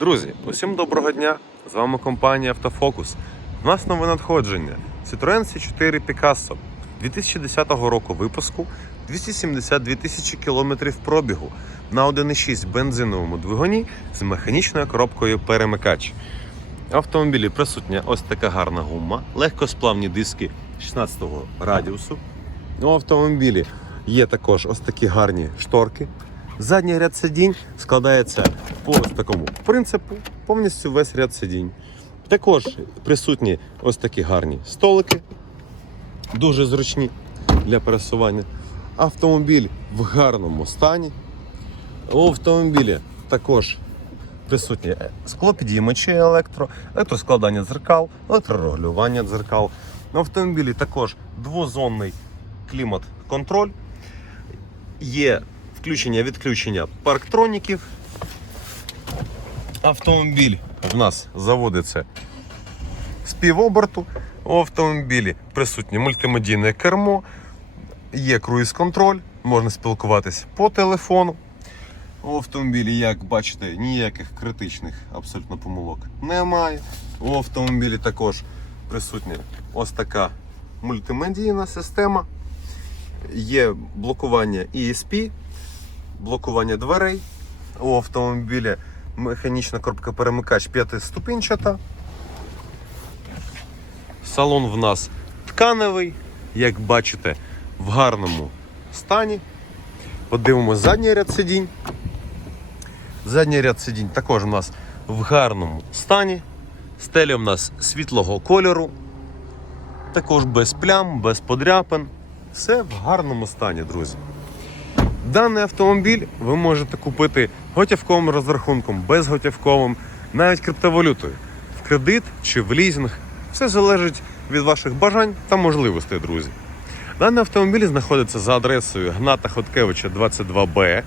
Друзі, усім доброго дня! З вами компанія Автофокус. У нас нове надходження. Citroen C4 Picasso 2010 року випуску 272 тисячі кілометрів пробігу на 1,6 бензиновому двигуні з механічною коробкою перемикач. В автомобілі присутня ось така гарна гума, легкосплавні диски 16-го радіусу. У автомобілі є також ось такі гарні шторки. Задній ряд сидінь складається по такому принципу, повністю весь ряд сидінь. Також присутні ось такі гарні столики, дуже зручні для пересування. Автомобіль в гарному стані. У автомобілі також присутні склопідіймачі електро, електроскладання дзеркал, електрорегулювання дзеркал. На автомобілі також двозонний клімат-контроль. Є включення відключення парктроніків. Автомобіль в нас заводиться з півоберту. У автомобілі присутнє мультимедійне кермо, є круїз-контроль, можна спілкуватись по телефону. У автомобілі, як бачите, ніяких критичних абсолютно помилок немає. У автомобілі також присутня ось така мультимедійна система. Є блокування ESP, блокування дверей. У автомобіля механічна коробка перемикач п'ятиступінчата. Салон в нас тканевий, як бачите, в гарному стані. Подивимось задній ряд сидінь. Задній ряд сидінь також у нас в гарному стані. Стеля в нас світлого кольору. Також без плям, без подряпин. Все в гарному стані, друзі. Даний автомобіль ви можете купити готівковим розрахунком, безготівковим, навіть криптовалютою, в кредит чи в лізинг. Все залежить від ваших бажань та можливостей, друзі. Даний автомобіль знаходиться за адресою Гната Хоткевича 22Б.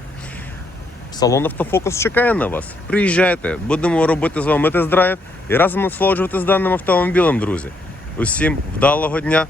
Салон Автофокус чекає на вас. Приїжджайте, будемо робити з вами тест-драйв і разом насолоджуватися даним автомобілем, друзі. Усім вдалого дня